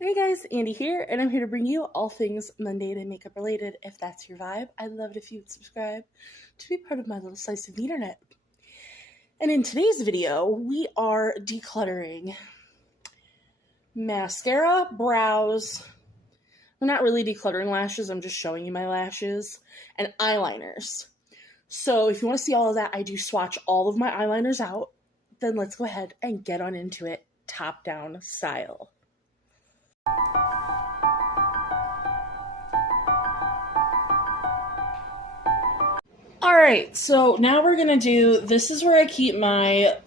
Hey guys, Andy here, and I'm here to bring you all things Monday and makeup related. If that's your vibe, I'd love it if you would subscribe to be part of my little slice of the internet. And in today's video, we are decluttering mascara, brows. I'm not really decluttering lashes, I'm just showing you my lashes, and eyeliners. So if you want to see all of that, I do swatch all of my eyeliners out. Then let's go ahead and get on into it, top-down style. Alright, so now we're going to do, this is where I keep my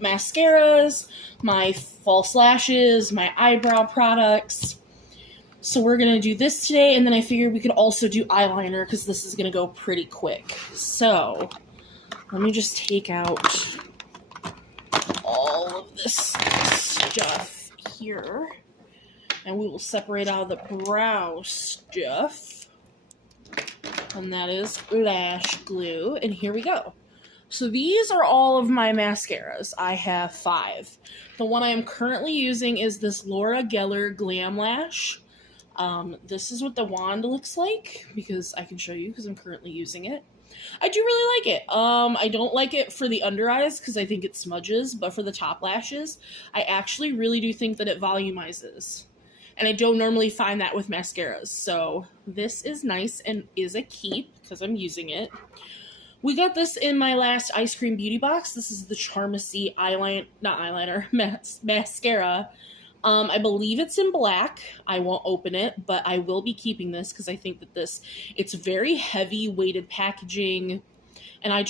mascaras, my false lashes, my eyebrow products. So we're going to do this today, and then I figured we could also do eyeliner because this is going to go pretty quick. So let me just take out all of this stuff here, and we will separate out the brow stuff. And that is lash glue, and here we go. So these are all of my mascaras. I have 5. The one I am currently using is this Laura Geller Glam Lash. This is what the wand looks like, because I can show you because I'm currently using it. I do really like it. I don't like it for the under eyes because I think it smudges, but for the top lashes, I actually really do think that it volumizes. And I don't normally find that with mascaras. So this is nice and is a keep because I'm using it. We got this in my last ice cream beauty box. This is the Charmacy mascara. I believe it's in black. I won't open it, but I will be keeping this because I think that it's very heavy weighted packaging. And I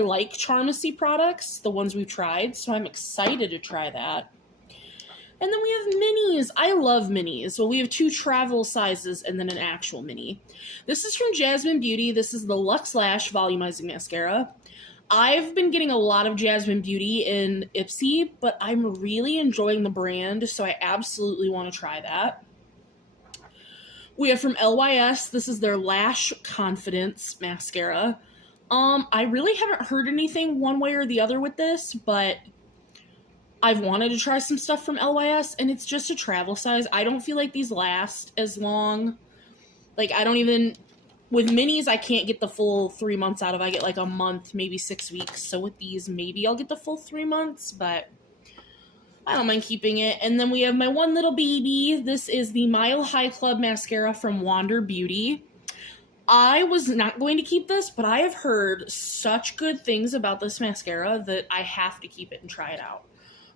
like Charmacy products, the ones we've tried. So I'm excited to try that. And then we have minis. I love minis. Well, we have 2 travel sizes and then an actual mini. This is from Jazmine Beauty. This is the Luxe Lash Volumizing Mascara. I've been getting a lot of Jazmine Beauty in Ipsy, but I'm really enjoying the brand, so I absolutely want to try that. We have from LYS. This is their Lash Confidence Mascara. I really haven't heard anything one way or the other with this, but I've wanted to try some stuff from LYS, and it's just a travel size. I don't feel like these last as long. Like, with minis, I can't get the full 3 months out of. I get like a month, maybe 6 weeks. So with these, maybe I'll get the full 3 months, but I don't mind keeping it. And then we have my one little baby. This is the Mile High Club Mascara from Wander Beauty. I was not going to keep this, but I have heard such good things about this mascara that I have to keep it and try it out.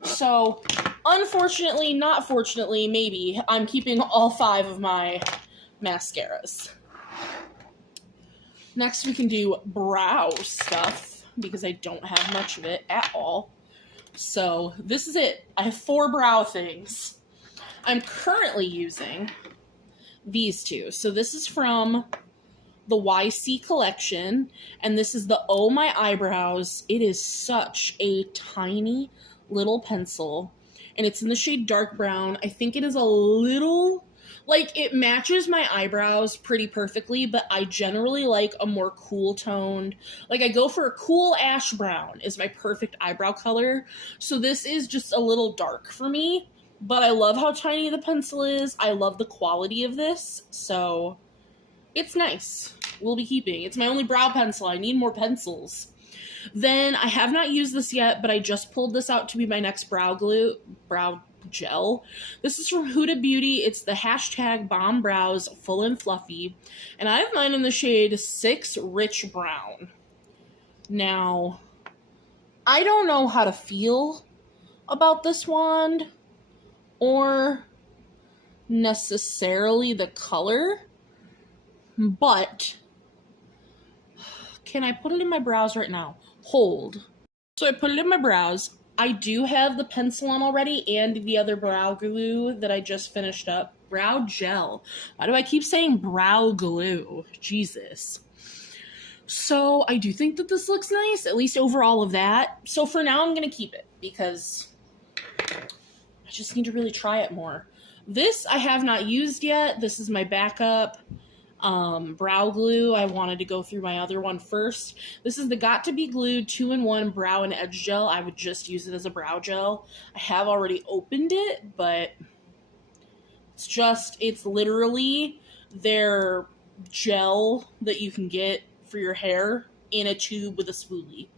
So, unfortunately, not fortunately, maybe, I'm keeping all 5 of my mascaras. Next, we can do brow stuff, because I don't have much of it at all. So, this is it. I have 4 brow things. I'm currently using these 2. So, this is from the YC collection, and this is the Oh My Eyebrows. It is such a tiny little pencil, and it's in the shade dark brown. I think it is a little, like, it matches my eyebrows pretty perfectly, but I generally like a more cool toned, like, I go for a cool ash brown is my perfect eyebrow color. So this is just a little dark for me, but I love how tiny the pencil is. I love the quality of this, so it's nice. We'll be keeping. It's my only brow pencil. I need more pencils. Then, I have not used this yet, but I just pulled this out to be my next brow gel. This is from Huda Beauty. It's the hashtag Bomb Brows Full and Fluffy. And I have mine in the shade 6 Rich Brown. Now, I don't know how to feel about this wand or necessarily the color, but can I put it in my brows right now? Hold. So I put it in my brows. I do have the pencil on already and the other brow glue that I just finished up. Brow gel. Why do I keep saying brow glue? Jesus. So I do think that this looks nice, at least over all of that. So for now, I'm going to keep it because I just need to really try it more. This I have not used yet. This is my backup brow glue. I wanted to go through my other one first. This is the Got to Be Glued 2-in-1 Brow and Edge Gel. I would just use it as a brow gel. I have already opened it, but It's literally their gel that you can get for your hair in a tube with a spoolie.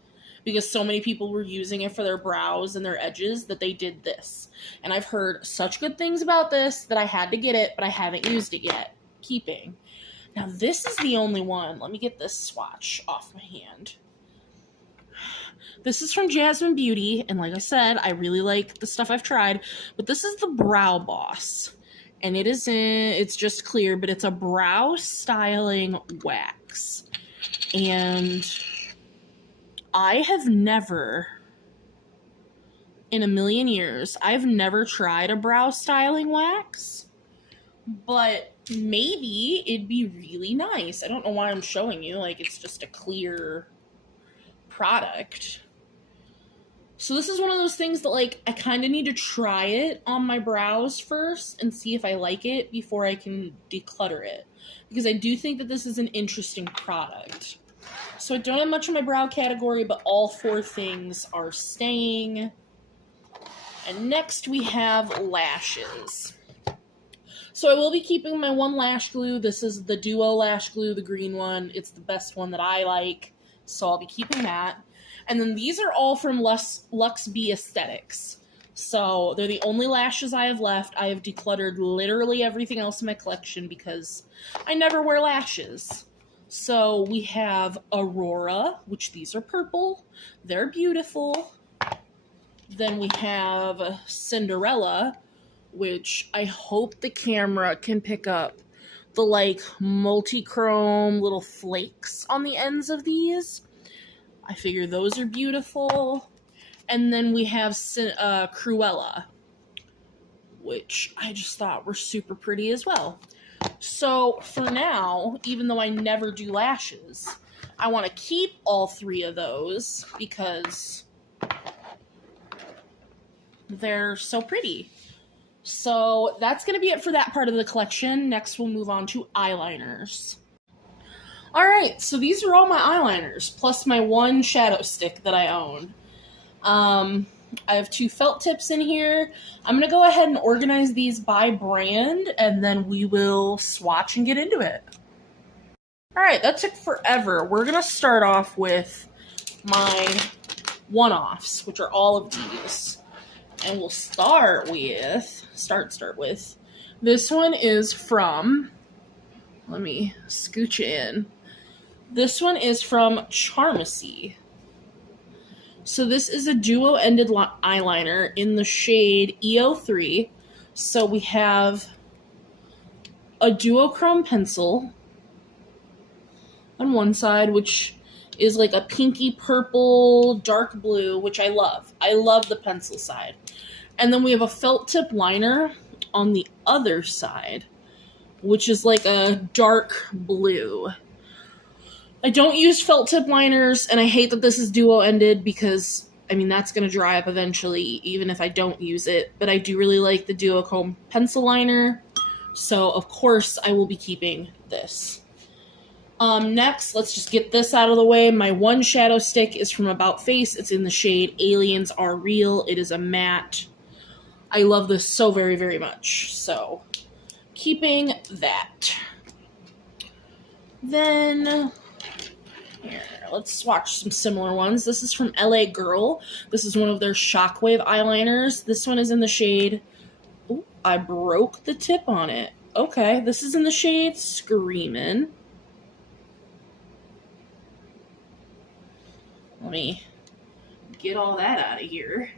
Because so many people were using it for their brows and their edges that they did this. And I've heard such good things about this that I had to get it, but I haven't used it yet. Keeping. Now this is the only one. Let me get this swatch off my hand. This is from Jazmine Beauty, and like I said, I really like the stuff I've tried, but this is the Brow Boss. And it's just clear, but it's a brow styling wax. And I have never, in a million years, I've never tried a brow styling wax, but maybe it'd be really nice. I don't know why I'm showing you, like it's just a clear product. So this is one of those things that like I kind of need to try it on my brows first and see if I like it before I can declutter it. Because I do think that this is an interesting product. So I don't have much in my brow category, but all 4 things are staying. And next we have lashes. So I will be keeping my one lash glue. This is the Duo Lash Glue, the green one. It's the best one that I like, so I'll be keeping that. And then these are all from Luxe Bee Aesthetics. So they're the only lashes I have left. I have decluttered literally everything else in my collection because I never wear lashes. So we have Aurora, which these are purple. They're beautiful. Then we have Cinderella, which I hope the camera can pick up the like multi-chrome little flakes on the ends of these. I figure those are beautiful. And then we have Cruella, which I just thought were super pretty as well. So for now, even though I never do lashes, I want to keep all 3 of those because they're so pretty. So that's going to be it for that part of the collection. Next, we'll move on to eyeliners. Alright, so these are all my eyeliners, plus my one shadow stick that I own. I have 2 felt tips in here. I'm going to go ahead and organize these by brand, and then we will swatch and get into it. Alright, that took forever. We're going to start off with my one-offs, which are all of these. And we'll start with, this one is from, let me scooch in. This one is from Charmacy. So this is a duo-ended eyeliner in the shade EO3. So we have a duochrome pencil on one side, which is like a pinky purple, dark blue, which I love. I love the pencil side. And then we have a felt tip liner on the other side, which is like a dark blue. I don't use felt tip liners, and I hate that this is duo-ended because, I mean, that's going to dry up eventually, even if I don't use it. But I do really like the duochrome pencil liner, so of course I will be keeping this. Next, let's just get this out of the way. My one shadow stick is from About Face. It's in the shade Aliens Are Real. It is a matte. I love this so very, very much. So, keeping that. Then, here, let's swatch some similar ones. This is from LA Girl. This is one of their Shockwave eyeliners. This one is in the shade... Ooh, I broke the tip on it. Okay, this is in the shade Screamin'. Let me get all that out of here.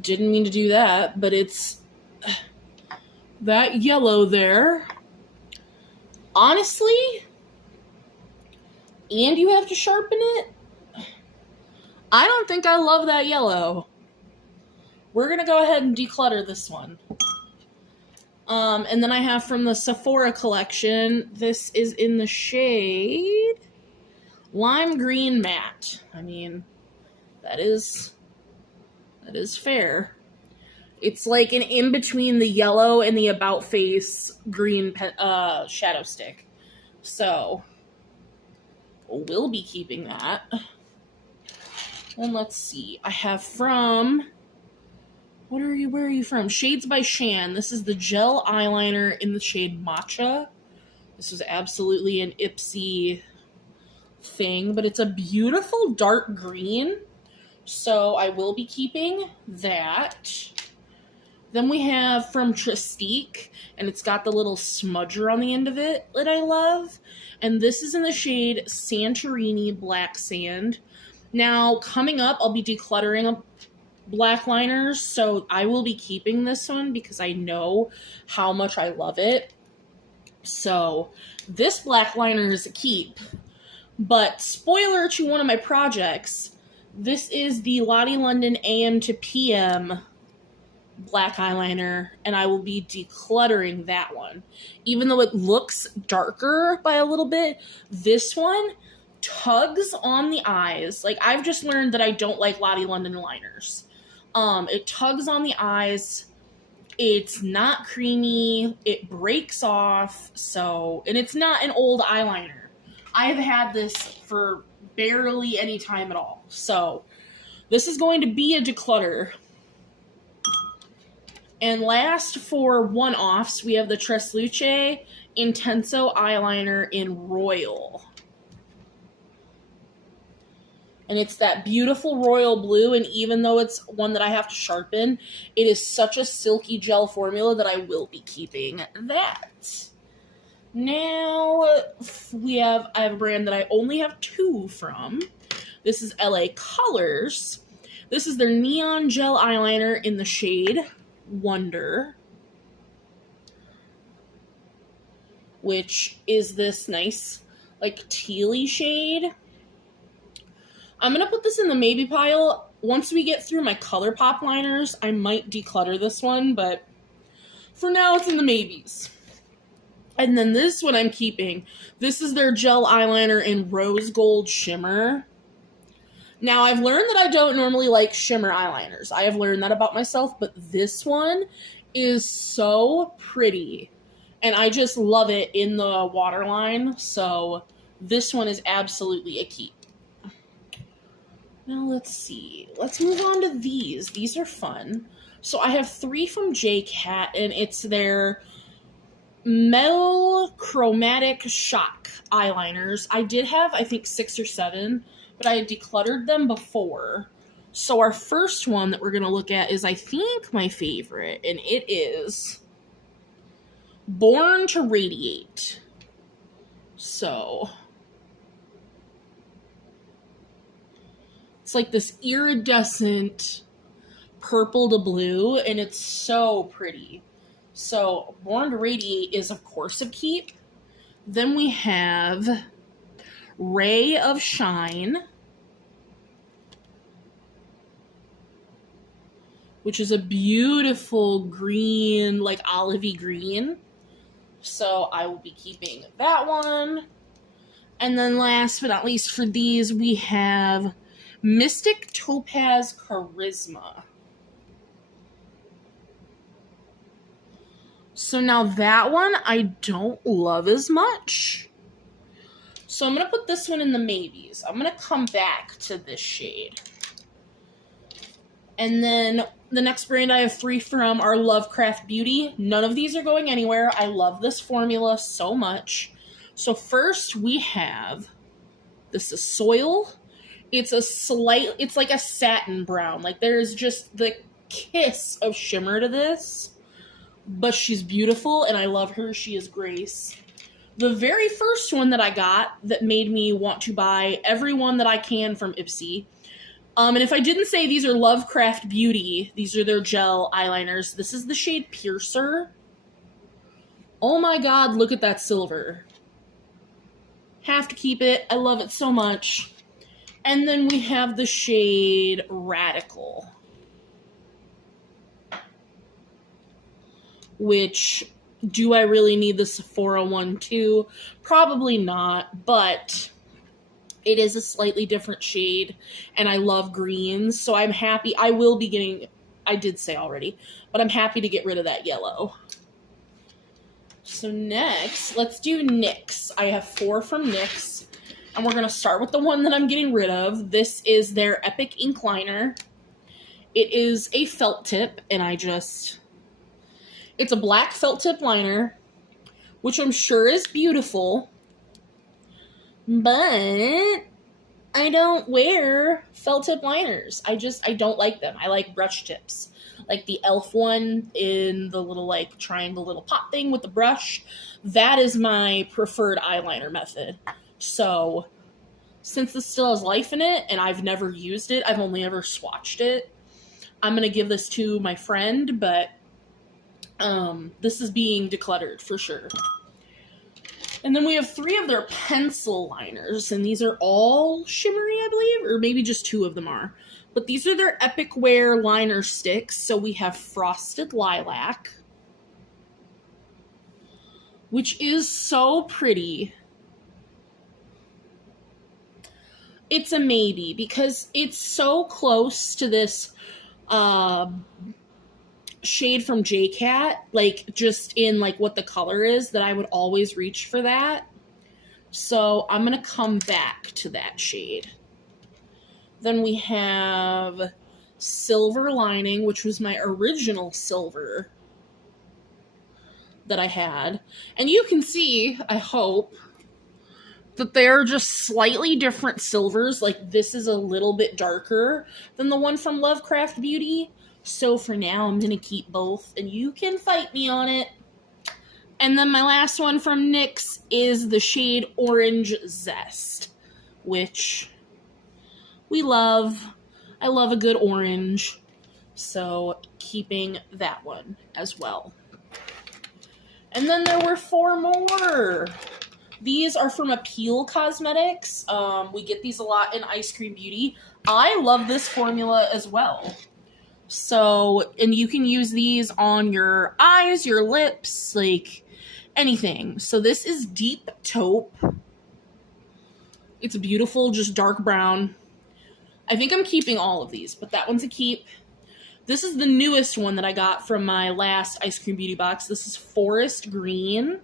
Didn't mean to do that, but it's that yellow there. Honestly, and you have to sharpen it, I don't think I love that yellow. We're going to go ahead and declutter this one. And then I have from the Sephora collection, this is in the shade Lime Green Matte. I mean, that is fair. It's like an in-between the yellow and the About Face green shadow stick. So, we'll be keeping that. And let's see. I have from... where are you from? Shades by Shan. This is the gel eyeliner in the shade Matcha. This was absolutely an Ipsy thing, but it's a beautiful dark green. So I will be keeping that. Then we have from Tristique, and it's got the little smudger on the end of it that I love. And this is in the shade Santorini Black Sand. Now, coming up, I'll be decluttering black liners, so I will be keeping this one because I know how much I love it. So, this black liner is a keep. But, spoiler to one of my projects, this is the Lottie London AM to PM black eyeliner, and I will be decluttering that one. Even though it looks darker by a little bit, this one tugs on the eyes. Like, I've just learned that I don't like Lottie London liners. It tugs on the eyes. It's not creamy. It breaks off. So, and it's not an old eyeliner. I have had this for barely any time at all. So, this is going to be a declutter. And last, for one-offs, we have the Tresluce Intenso eyeliner in Royal. And it's that beautiful royal blue, and even though it's one that I have to sharpen, it is such a silky gel formula that I will be keeping that. Now, I have a brand that I only have 2 from. This is LA Colors. This is their Neon Gel Eyeliner in the shade Wonder, which is this nice, like, tealy shade. I'm going to put this in the maybe pile. Once we get through my ColourPop liners, I might declutter this one, but for now it's in the maybes. And then this one I'm keeping. This is their gel eyeliner in Rose Gold Shimmer. Now, I've learned that I don't normally like shimmer eyeliners. I have learned that about myself, but this one is so pretty. And I just love it in the waterline, so this one is absolutely a keep. Now, let's see. Let's move on to these. These are fun. So, I have 3 from J-Cat, and it's their Metal Chromatic Shock eyeliners. I did have, I think, 6 or 7, but I had decluttered them before. So our first one that we're going to look at is, I think, my favorite, and it is Born to Radiate. So it's like this iridescent purple to blue, and it's so pretty. So Born to Radiate is, of course, a keep. Then we have Ray of Shine, which is a beautiful green, like olivey green. So I will be keeping that one. And then last but not least for these, we have Mystic Topaz Charisma. So now that one I don't love as much. So I'm going to put this one in the maybes. I'm going to come back to this shade. And then the next brand I have 3 from are Lovecraft Beauty. None of these are going anywhere. I love this formula so much. So first we have, this is Soil. It's like a satin brown. Like, there's just the kiss of shimmer to this. But she's beautiful, and I love her. She is Grace. The very first one that I got that made me want to buy every one that I can from Ipsy. And if I didn't say, these are Lovecraft Beauty. These are their gel eyeliners. This is the shade Piercer. Oh my god, look at that silver. Have to keep it. I love it so much. And then we have the shade Radical, which, do I really need the Sephora one too? Probably not, but it is a slightly different shade, and I love greens, so I'm happy. I will be getting, I did say already, but I'm happy to get rid of that yellow. So next, let's do NYX. I have 4 from NYX, and we're going to start with the one that I'm getting rid of. This is their Epic Ink Liner It is a felt tip, and it's a black felt tip liner, which I'm sure is beautiful, but I don't wear felt tip liners. I don't like them. I like brush tips. Like the e.l.f. one in the little like triangle little pot thing with the brush. That is my preferred eyeliner method. So since this still has life in it and I've never used it, I've only ever swatched it, I'm going to give this to my friend, but this is being decluttered for sure. And then we have 3 of their pencil liners, and these are all shimmery, I believe, or maybe just 2 of them are. But these are their Epic Wear liner sticks. So we have Frosted Lilac, which is so pretty. It's a maybe because it's so close to this shade from JCat, like just in like what the color is, that I would always reach for that. So I'm gonna come back to that shade. Then we have Silver Lining, which was my original silver that I had. And you can see, I hope, that they're just slightly different silvers. Like this is a little bit darker than the one from Lovecraft Beauty. So for now, I'm going to keep both, and you can fight me on it. And then my last one from NYX is the shade Orange Zest, which we love. I love a good orange, so keeping that one as well. And then there were 4 more. These are from Appeal Cosmetics. We get these a lot in Ice Cream Beauty. I love this formula as well. So, and you can use these on your eyes, your lips, like anything. So this is Deep Taupe. It's beautiful, just dark brown. I think I'm keeping all of these, but that one's a keep. This is the newest one that I got from my last Ice Cream Beauty box. This is Forest Green,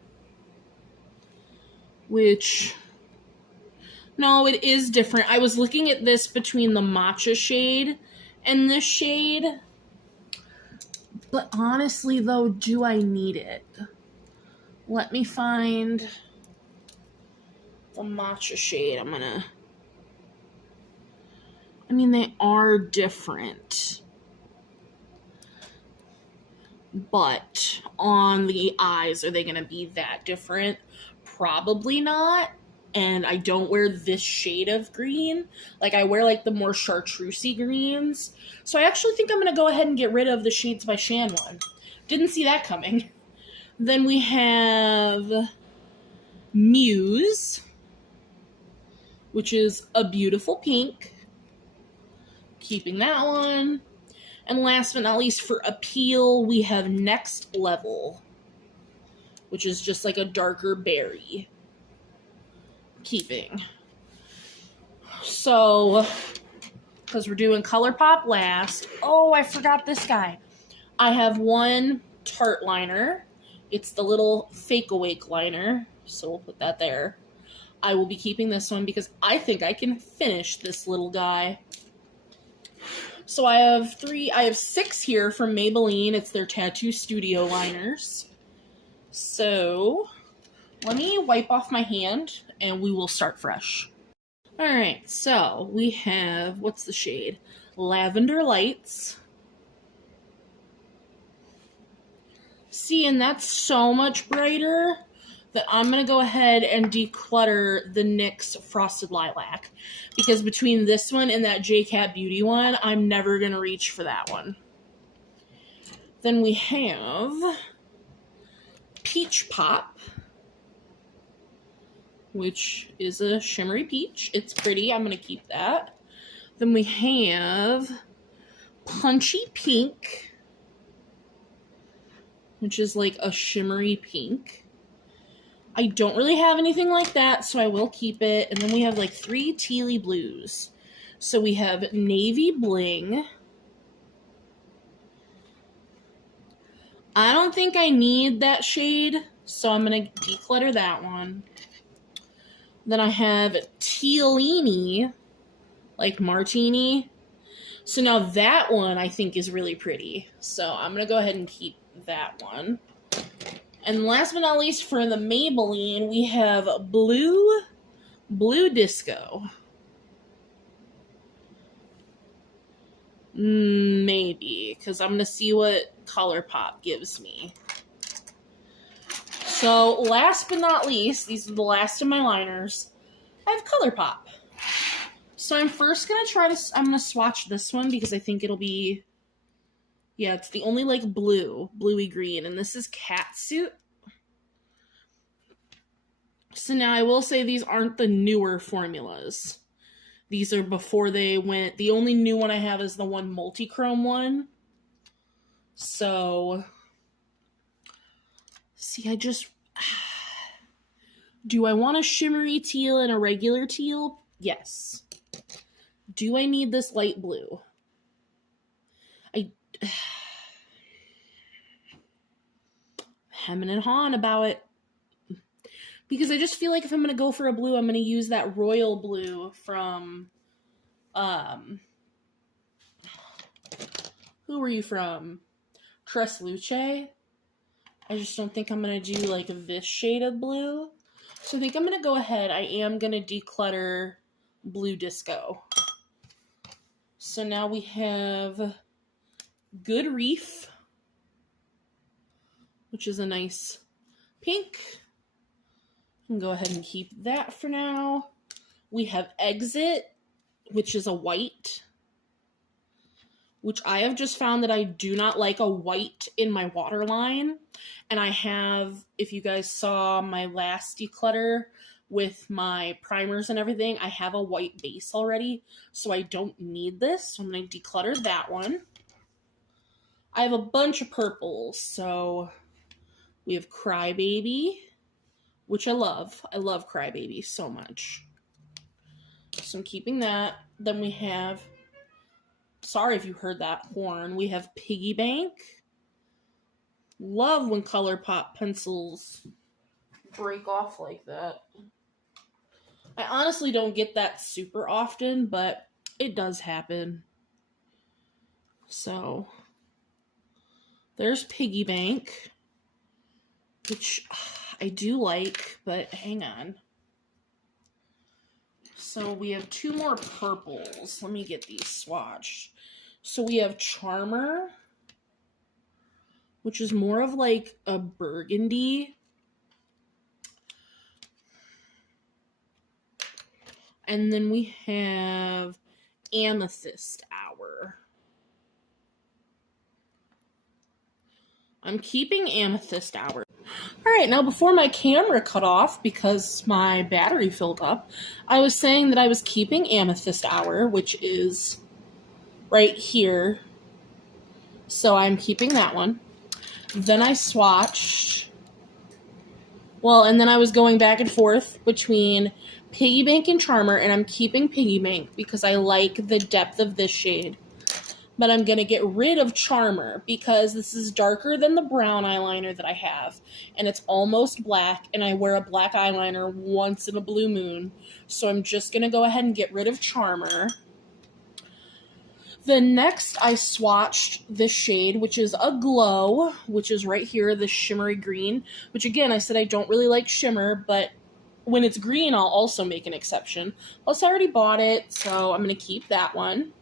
which, no, it is different. I was looking at this between the matcha shade and this shade, but honestly though, do I need it? Let me find the matcha shade. I mean, they are different, but on the eyes, are they gonna be that different? Probably not. And I don't wear this shade of green. Like, I wear, like, the more chartreusey greens. So I actually think I'm going to go ahead and get rid of the Shades by Shan one. Didn't see that coming. Then we have Muse, which is a beautiful pink. Keeping that one. And last but not least, for Appeal, we have Next Level, which is just like a darker berry. Keeping. So, because we're doing ColourPop last. Oh, I forgot this guy. I have one Tarte liner. It's the little Fake Awake liner. So we'll put that there. I will be keeping this one because I think I can finish this little guy. So I have 6 here from Maybelline. It's their Tattoo Studio liners. So let me wipe off my hand and we will start fresh. All right, so we have, what's the shade? Lavender Lights. See, and that's so much brighter that I'm going to go ahead and declutter the NYX Frosted Lilac. Because between this one and that JCat Beauty one, I'm never going to reach for that one. Then we have Peach Pop, which is a shimmery peach. It's pretty. I'm going to keep that. Then we have Punchy Pink, which is like a shimmery pink. I don't really have anything like that, so I will keep it. And then we have like 3 tealy blues. So we have Navy Bling. I don't think I need that shade, so I'm going to declutter that one. Then I have Tealini, like martini. So now that one I think is really pretty. So I'm going to go ahead and keep that one. And last but not least, for the Maybelline, we have Blue Disco. Maybe, because I'm going to see what ColourPop gives me. So last but not least, these are the last of my liners. I have ColourPop. So I'm first going to I'm going to swatch this one because I think it'll be, yeah, it's the only like bluey green, and this is Catsuit. So now I will say these aren't the newer formulas. These are before they went, the only new one I have is the one multi-chrome one. So, see, do I want a shimmery teal and a regular teal? Yes. Do I need this light blue? Hemming and hawing about it. Because I just feel like if I'm going to go for a blue, I'm going to use that royal blue from, who were you from? Tres Luce? I just don't think I'm going to do like this shade of blue. So I think I'm going to go ahead. I am going to declutter Blue Disco. So now we have Good Reef, which is a nice pink. I can go ahead and keep that for now. We have Exit, which is a white, which I have just found that I do not like a white in my waterline. And I have, if you guys saw my last declutter with my primers and everything, I have a white base already, so I don't need this. So I'm going to declutter that one. I have a bunch of purples, so we have Crybaby, which I love. I love Crybaby so much. So I'm keeping that. Then we have, sorry if you heard that horn, we have Piggy Bank. Love when ColourPop pencils break off like that. I honestly don't get that super often, but it does happen. So, there's Piggy Bank, which I do like, but hang on. So we have two more purples. Let me get these swatched. So we have Charmer, which is more of like a burgundy. And then we have Amethyst Hour. I'm keeping Amethyst Hour. All right, now before my camera cut off because my battery filled up, I was saying that I was keeping Amethyst Hour, which is right here. So I'm keeping that one. Then I swatched. Well, and then I was going back and forth between Piggy Bank and Charmer, and I'm keeping Piggy Bank because I like the depth of this shade. But I'm going to get rid of Charmer because this is darker than the brown eyeliner that I have. And it's almost black, and I wear a black eyeliner once in a blue moon. So I'm just going to go ahead and get rid of Charmer. Then next I swatched this shade, which is a Glow, which is right here, the shimmery green. Which again, I said I don't really like shimmer, but when it's green, I'll also make an exception. Plus, I already bought it, so I'm going to keep that one.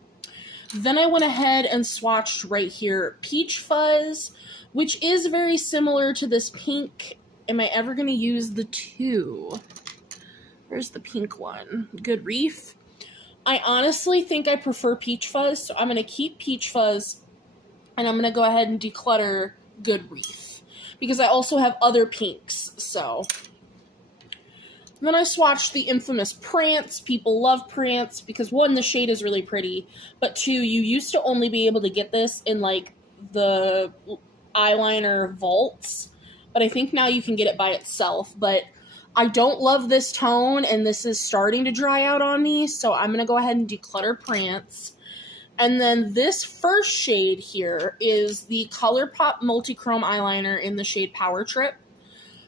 Then I went ahead and swatched right here Peach Fuzz, which is very similar to this pink. Am I ever going to use the two? Where's the pink one? Good Reef. I honestly think I prefer Peach Fuzz, so I'm going to keep Peach Fuzz, and I'm going to go ahead and declutter Good Reef, because I also have other pinks, so. And then I swatched the infamous Prance. People love Prance because, one, the shade is really pretty, but two, you used to only be able to get this in, like, the eyeliner vaults, but I think now you can get it by itself, but I don't love this tone, and this is starting to dry out on me, so I'm going to go ahead and declutter Prance. And then this first shade here is the ColourPop Multi-Chrome Eyeliner in the shade Power Trip.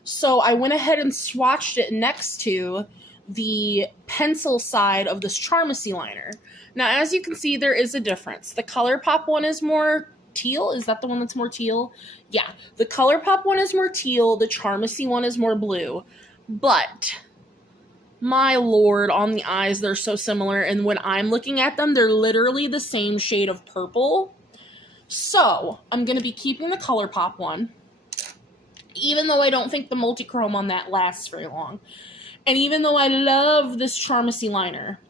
So I went ahead and swatched it next to the pencil side of this Charmacy liner. Now, as you can see, there is a difference. The ColourPop one is more teal. Is that the one that's more teal? Yeah, the ColourPop one is more teal. The Charmacy one is more blue. But, my lord, on the eyes, they're so similar. And when I'm looking at them, they're literally the same shade of purple. So, I'm going to be keeping the ColourPop one, even though I don't think the multi-chrome on that lasts very long. And even though I love this Charmacy liner,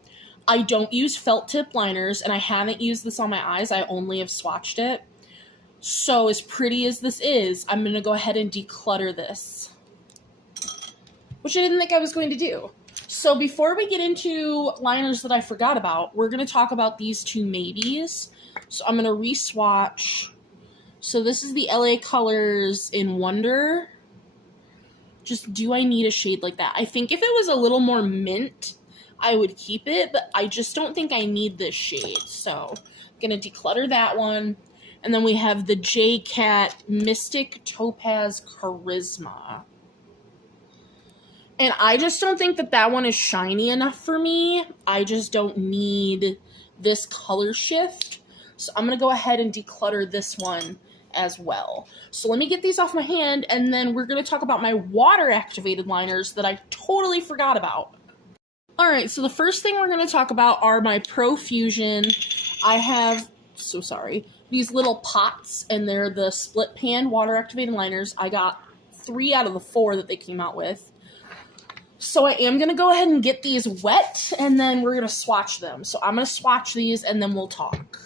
I don't use felt tip liners, and I haven't used this on my eyes. I only have swatched it. So, as pretty as this is, I'm going to go ahead and declutter this, which I didn't think I was going to do. So, before we get into liners that I forgot about, we're going to talk about these two maybes. So I'm going to re-swatch. So this is the LA Colors in Wonder. Just, do I need a shade like that? I think if it was a little more mint, I would keep it, but I just don't think I need this shade. So I'm going to declutter that one. And then we have the J-Cat Mystic Topaz Charisma. And I just don't think that that one is shiny enough for me. I just don't need this color shift. So I'm going to go ahead and declutter this one as well. So let me get these off my hand, and then we're going to talk about my water-activated liners that I totally forgot about. Alright, so the first thing we're going to talk about are my Profusion. I have, these little pots, and they're the split pan water-activated liners. I got 3 out of the 4 that they came out with. So I am going to go ahead and get these wet, and then we're going to swatch them. So I'm going to swatch these, and then we'll talk.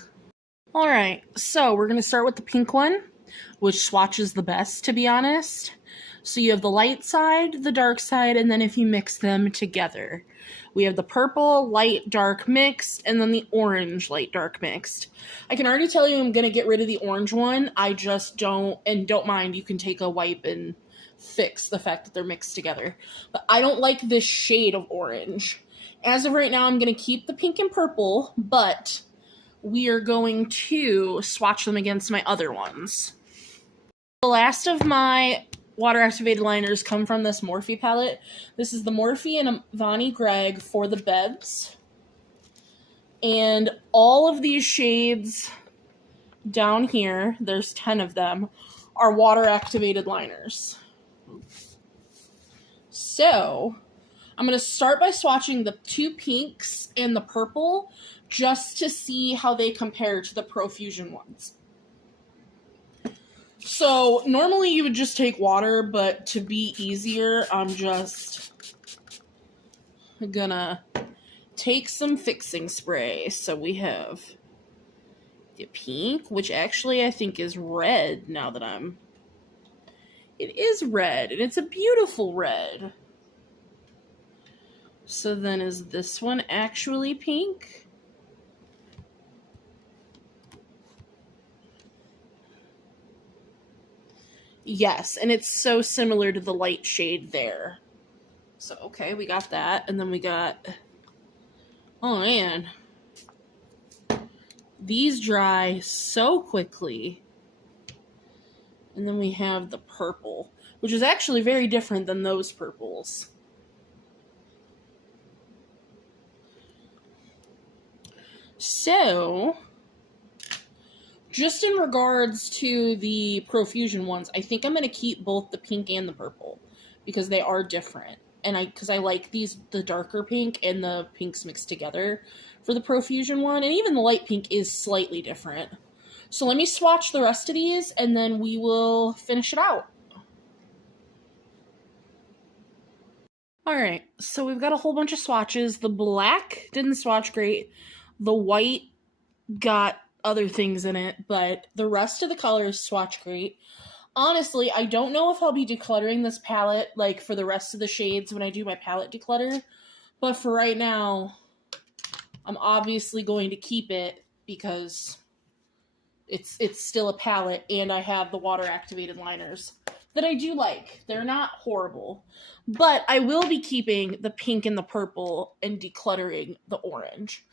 Alright, so we're going to start with the pink one, which swatches the best, to be honest. So you have the light side, the dark side, and then if you mix them together. We have the purple, light, dark mixed, and then the orange, light, dark mixed. I can already tell you I'm going to get rid of the orange one. I just don't mind, you can take a wipe and fix the fact that they're mixed together. But I don't like this shade of orange. As of right now, I'm going to keep the pink and purple, but we are going to swatch them against my other ones. The last of my water-activated liners come from this Morphe palette. This is the Morphe and Vonnie Gregg for the Bebs. And all of these shades down here, there's 10 of them, are water-activated liners. So, I'm going to start by swatching the 2 pinks and the purple, just to see how they compare to the Profusion ones. So, normally you would just take water, but to be easier, I'm just gonna take some fixing spray. So we have the pink, which actually I think is red now that it is red, and it's a beautiful red. So then is this one actually pink? Yes, and it's so similar to the light shade there. So, okay, we got that. And then we got, oh man, these dry so quickly. And then we have the purple, which is actually very different than those purples. So, just in regards to the Profusion ones, I think I'm going to keep both the pink and the purple because they are different. And because I like the darker pink and the pinks mixed together for the Profusion one. And even the light pink is slightly different. So let me swatch the rest of these and then we will finish it out. Alright, so we've got a whole bunch of swatches. The black didn't swatch great. The white got other things in it, but the rest of the colors swatch great. Honestly, I don't know if I'll be decluttering this palette like for the rest of the shades when I do my palette declutter, but for right now, I'm obviously going to keep it because it's still a palette and I have the water activated liners that I do like. They're not horrible, but I will be keeping the pink and the purple and decluttering the orange.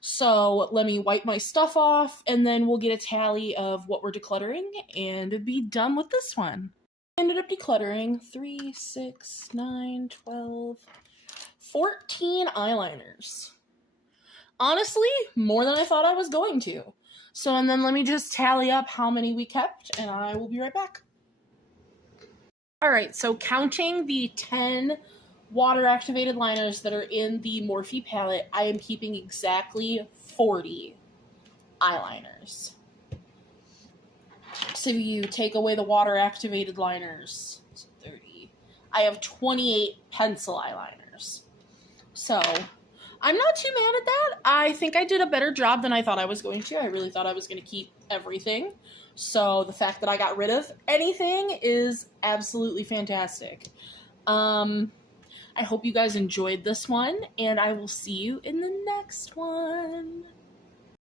So let me wipe my stuff off and then we'll get a tally of what we're decluttering and be done with this one. I ended up decluttering 3, 6, 9, 12, 14 eyeliners. Honestly, more than I thought I was going to. So, and then let me just tally up how many we kept, and I will be right back. All right, so counting the 10 water-activated liners that are in the Morphe palette, I am keeping exactly 40 eyeliners. So you take away the water-activated liners, so 30. I have 28 pencil eyeliners. So I'm not too mad at that. I think I did a better job than I thought I was going to. I really thought I was going to keep everything. So the fact that I got rid of anything is absolutely fantastic. I hope you guys enjoyed this one, and I will see you in the next one.